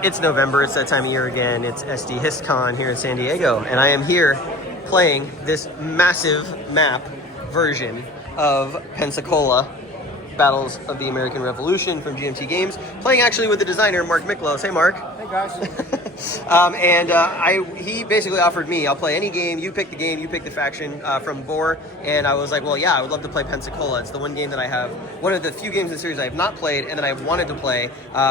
It's November, it's that time of year again. It's SDHistCon here in San Diego, and I am here playing this massive map version of Pensacola, Battles of the American Revolution from GMT Games, playing actually with the designer, Mark Miklos. Hey, Mark. Hey, guys. He basically offered me, I'll play any game, you pick the game, you pick the faction from Boar, and I was like, well, yeah, I would love to play Pensacola. It's the one game that I have, one of the few games in the series I have not played and that I've wanted to play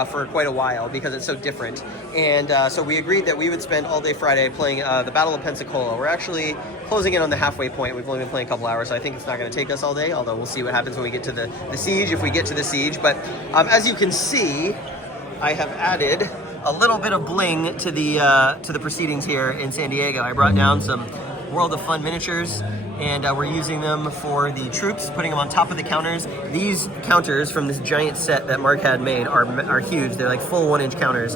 for quite a while because it's so different. And so we agreed that we would spend all day Friday playing the Battle of Pensacola. We're actually closing in on the halfway point. We've only been playing a couple hours, so I think it's not going to take us all day, although we'll see what happens when we get to the siege, if we get to the siege. But as you can see, I have added a little bit of bling to the proceedings here in San Diego. I brought down some World of Fun miniatures, and we're using them for the troops, putting them on top of the counters. These counters from this giant set that Mark had made are huge. They're like full 1-inch counters.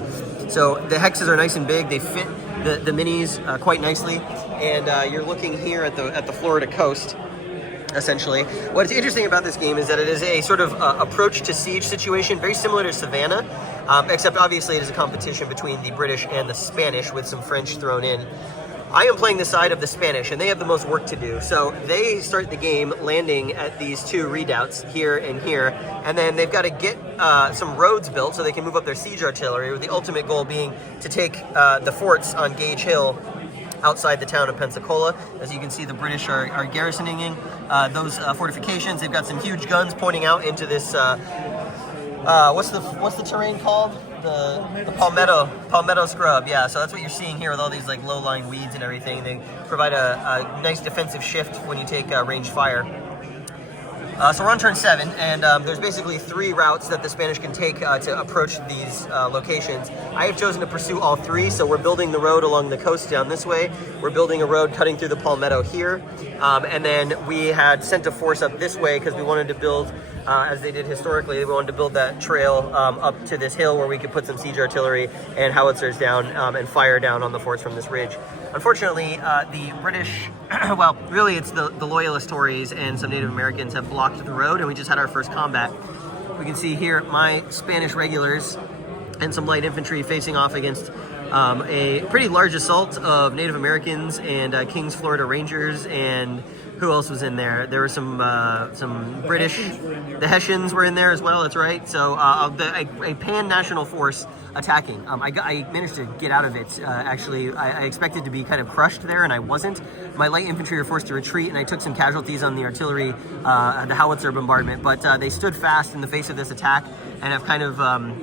So the hexes are nice and big. They fit the minis quite nicely. And you're looking here at the Florida coast, essentially. What's interesting about this game is that it is a sort of approach to siege situation, very similar to Savannah, except obviously it is a competition between the British and the Spanish with some French thrown in. I am playing the side of the Spanish, and they have the most work to do. So they start the game landing at these two redoubts here and here, and then they've got to get some roads built so they can move up their siege artillery, with the ultimate goal being to take the forts on Gage Hill outside the town of Pensacola. As you can see, the British are garrisoning those fortifications. They've got some huge guns pointing out into this, what's the terrain called? The palmetto scrub. Yeah, so that's what you're seeing here with all these like low-lying weeds and everything. They provide a nice defensive shift when you take ranged fire. So we're on turn 7, and there's basically 3 routes that the Spanish can take to approach these locations. I have chosen to pursue all 3, so we're building the road along the coast down this way. We're building a road cutting through the palmetto here, and then we had sent a force up this way because we wanted to build, as they did historically, we wanted to build that trail up to this hill where we could put some siege artillery and howitzers down and fire down on the forts from this ridge. Unfortunately, the British, well, really it's the Loyalist Tories and some Native Americans have blocked the road, and we just had our first combat. We can see here my Spanish regulars and some light infantry facing off against a pretty large assault of Native Americans and King's Florida Rangers, and who else was in there? There were some British, the Hessians were in there as well, that's right. So a pan-national force attacking. I managed to get out of it. Actually, I expected to be kind of crushed there, and I wasn't. My light infantry were forced to retreat, and I took some casualties on the artillery, the howitzer bombardment, but they stood fast in the face of this attack, and I've kind of,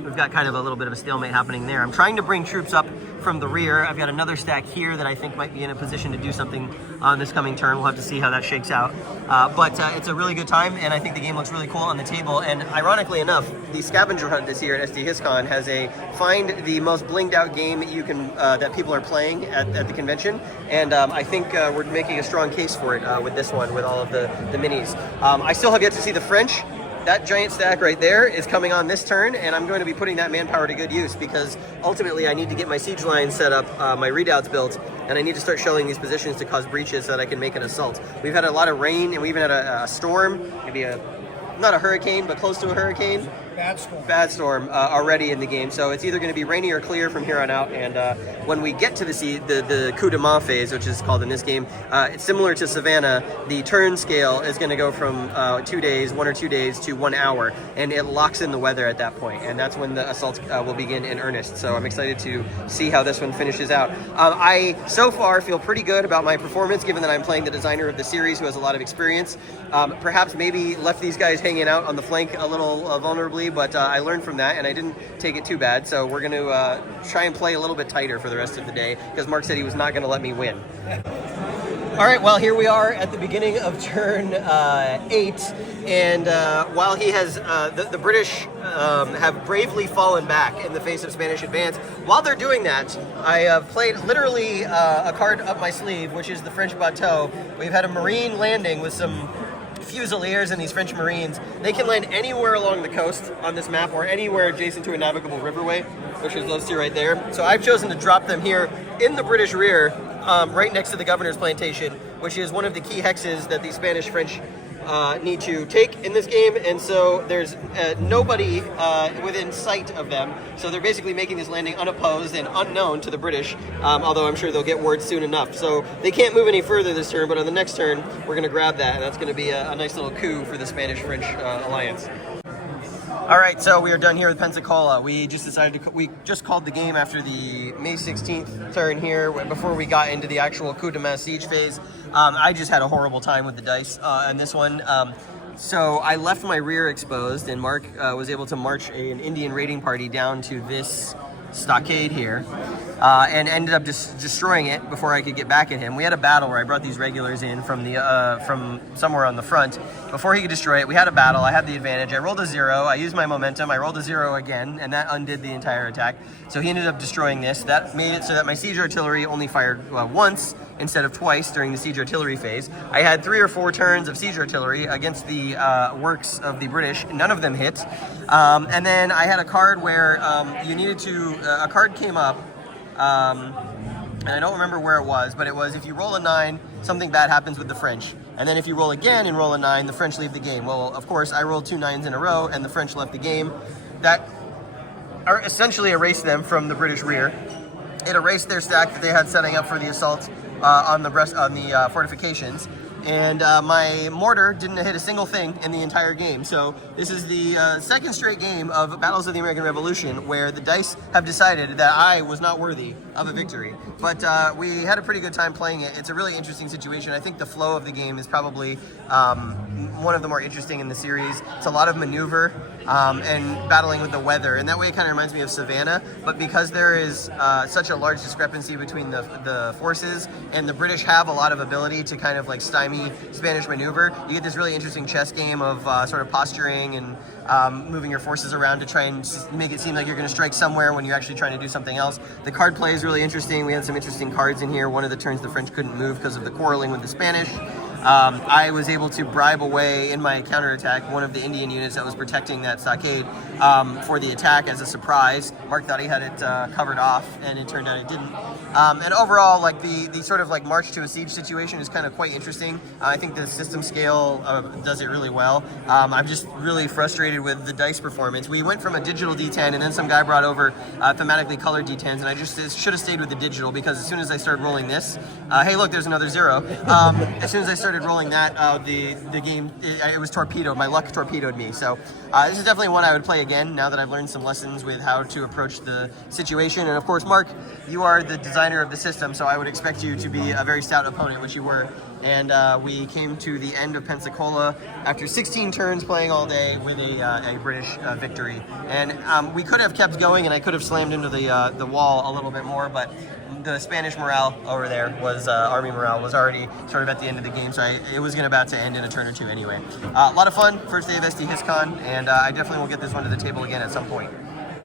we've got kind of a little bit of a stalemate happening there. I'm trying to bring troops up from the rear. I've got another stack here that I think might be in a position to do something on this coming turn. We'll have to see how that shakes out. But it's a really good time, and I think the game looks really cool on the table. And ironically enough, the scavenger hunt this year at SDHistCon has a find the most blinged out game you can that people are playing at the convention. And I think we're making a strong case for it with this one, with all of the minis. I still have yet to see the French. That giant stack right there is coming on this turn, and I'm going to be putting that manpower to good use because ultimately I need to get my siege lines set up, my redoubts built, and I need to start shelling these positions to cause breaches so that I can make an assault. We've had a lot of rain, and we even had a storm, maybe not a hurricane, but close to a hurricane. Bad storm already in the game. So it's either going to be rainy or clear from here on out. And when we get to the coup de main phase, which is called in this game, it's similar to Savannah. The turn scale is going to go from 2 days, 1 or 2 days, to 1 hour, and it locks in the weather at that point. And that's when the assault will begin in earnest. So I'm excited to see how this one finishes out. I so far feel pretty good about my performance, given that I'm playing the designer of the series, who has a lot of experience. Perhaps maybe left these guys hanging out on the flank a little vulnerably, but I learned from that, and I didn't take it too bad. So we're going to try and play a little bit tighter for the rest of the day, because Mark said he was not going to let me win. All right, well, here we are at the beginning of turn 8, and while he has, the British have bravely fallen back in the face of Spanish advance. While they're doing that, I have played literally a card up my sleeve, which is the French bateau. We've had a Marine landing with some Fusiliers and these French Marines. They can land anywhere along the coast on this map, or anywhere adjacent to a navigable riverway, which is those two right there. So I've chosen to drop them here in the British rear, right next to the governor's plantation, which is one of the key hexes that the Spanish-French need to take in this game, and so there's nobody within sight of them. So they're basically making this landing unopposed and unknown to the British, although I'm sure they'll get word soon enough. So they can't move any further this turn, but on the next turn, we're going to grab that, and that's going to be a nice little coup for the Spanish-French alliance. All right, so we are done here with Pensacola. We just decided we just called the game after the May 16th turn here, before we got into the actual coup de masse siege phase. I just had a horrible time with the dice on this one. So I left my rear exposed, and Mark was able to march an Indian raiding party down to this stockade here, and ended up just destroying it before I could get back at him. We had a battle where I brought these regulars in from somewhere on the front. Before he could destroy it, we had a battle. I had the advantage. I rolled a 0. I used my momentum. I rolled a 0 again, and that undid the entire attack. So he ended up destroying this. That made it so that my siege artillery only fired once instead of twice during the siege artillery phase. I had 3 or 4 turns of siege artillery against the works of the British. None of them hit. And then I had a card where you needed to, a card came up, and I don't remember where it was, but it was if you roll a 9, something bad happens with the French. And then if you roll again and roll a 9, the French leave the game. Well, of course, I rolled 2 9s in a row, and the French left the game. That essentially erased them from the British rear. It erased their stack that they had setting up for the assault on the fortifications. And my mortar didn't hit a single thing in the entire game. So this is the second straight game of Battles of the American Revolution where the dice have decided that I was not worthy of a victory. But we had a pretty good time playing it. It's a really interesting situation. I think the flow of the game is probably one of the more interesting in the series. It's a lot of maneuver and battling with the weather. And that way it kind of reminds me of Savannah. But because there is such a large discrepancy between the forces, and the British have a lot of ability to kind of like stymie Spanish maneuver, you get this really interesting chess game of sort of posturing and moving your forces around to try and make it seem like you're going to strike somewhere when you're actually trying to do something else. The card play is really interesting. We had some interesting cards in here. One of the turns the French couldn't move because of the quarreling with the Spanish. I was able to bribe away in my counterattack one of the Indian units that was protecting that stockade for the attack as a surprise. Mark thought he had it covered off, and it turned out it didn't. And overall, like the sort of like march to a siege situation is kind of quite interesting. I think the system scale does it really well. I'm just really frustrated with the dice performance. We went from a digital D10, and then some guy brought over thematically colored D10s, and I just should have stayed with the digital, because as soon as I started rolling this, hey look, there's another 0. As soon as I started rolling that, the game, it was torpedoed. My luck torpedoed me. So this is definitely one I would play again now that I've learned some lessons with how to approach the situation. And of course, Mark, you are the designer of the system, so I would expect you to be a very stout opponent, which you were. And we came to the end of Pensacola after 16 turns playing all day with a British victory. And we could have kept going, and I could have slammed into the wall a little bit more, but the Spanish morale over there was, army morale was already sort of at the end of the game, so it was about to end in a turn or two anyway. A lot of fun, first day of SDHistCon, and I definitely will get this one to the table again at some point.